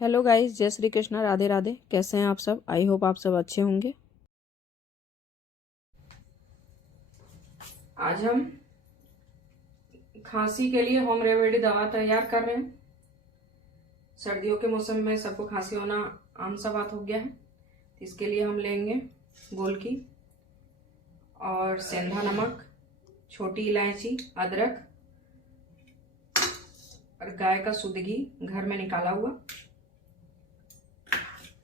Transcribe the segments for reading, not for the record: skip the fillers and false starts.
Hello guys, जय श्री कृष्णा, राधे राधे। कैसे हैं आप सब? आई होप आप सब अच्छे होंगे। आज हम खांसी के लिए होम रेमेडी दवा तैयार कर रहे हैं। सर्दियों के मौसम में सबको खांसी होना आम सा बात हो गया है। इसके लिए हम लेंगे गोलकी और सेंधा नमक, छोटी इलायची, अदरक और गाय का शुद्ध घी घर में निकाला हुआ।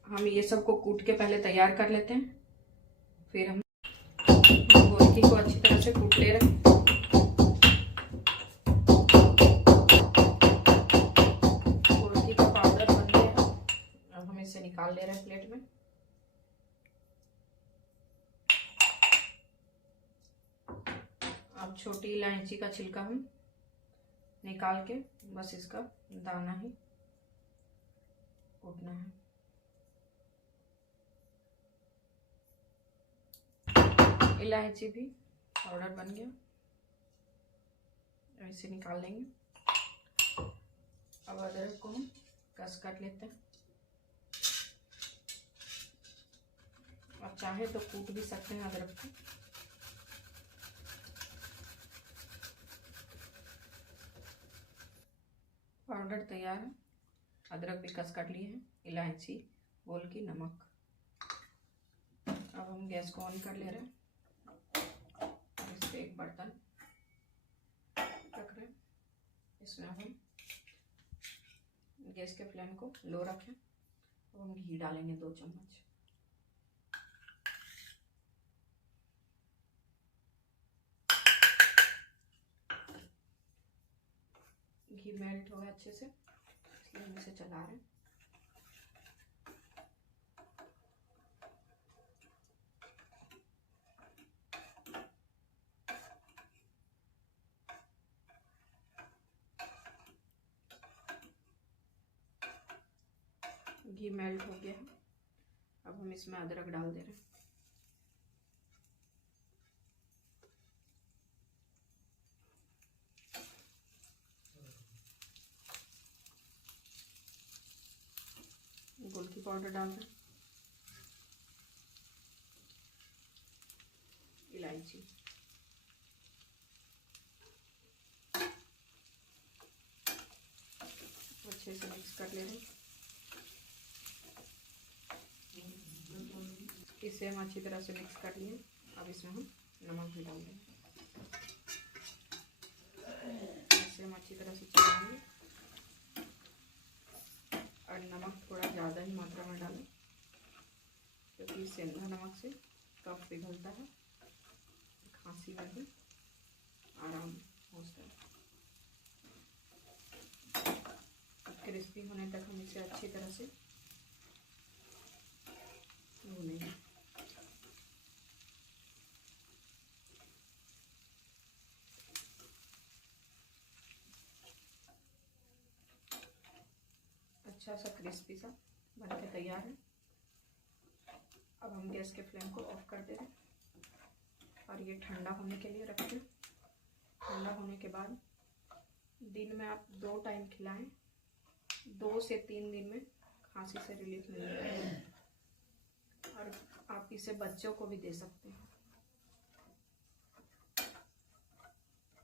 हम ये सब को कूट के पहले तैयार कर लेते हैं। फिर हम गोलकी को अच्छी तरह से कूट ले रहे हैं। गोलकी का पाउडर बन गया। अब हम इसे निकाल ले रहे हैं प्लेट में। अब छोटी इलायची का छिलका हम निकाल के बस इसका दाना ही कूटना है। इलायची भी पाउडर बन गया। ऐसे निकाल लेंगे। अब अदरक को हम कस काट लेते हैं। आप चाहे तो कूट भी सकते हैं अदरक को। पाउडर तैयार है। अदरक भी कस काट लिए हैं, इलायची, गोलकी, नमक। अब हम गैस को ऑन कर ले रहे हैं। इस पे एक बर्तन रख रहे हैं। इसमें हम गैस के फ्लेम को लो रखें। अब हम घी डालेंगे 2 चम्मच। घी मेल्ट हो गया अच्छे से, इसलिए हम इसे चला रहे हैं। घी मेल्ट हो गया है। अब हम इसमें अदरक डाल दे रहे हैं। गोलकी पाउडर डाल दें, इलायची, अच्छे से मिक्स कर ले रहे हैं। इसे हम अच्छी तरह से मिक्स कर लिए। अब इसमें हम नमक भी डाल देंगे। इसे हम अच्छी तरह से चलाएंगे और नमक थोड़ा ज़्यादा ही मात्रा में डालें, क्योंकि सेंधा नमक से कफ पिघलता है, खांसी में भी आराम होता है। क्रिस्पी होने तक हम इसे अच्छी तरह से भूनेंगे। अच्छा सा क्रिस्पी सा बनके तैयार है। अब हम गैस के फ्लेम को ऑफ कर दे रहे हैं और ये ठंडा होने के लिए रखते हैं। ठंडा होने के बाद दिन में आप 2 टाइम खिलाएं। 2 से 3 दिन में खांसी से रिलीफ मिल जाएगा। और आप इसे बच्चों को भी दे सकते हैं।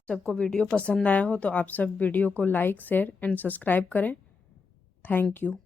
सबको वीडियो पसंद आया हो तो आप सब वीडियो को लाइक, शेयर एंड सब्सक्राइब करें। Thank you.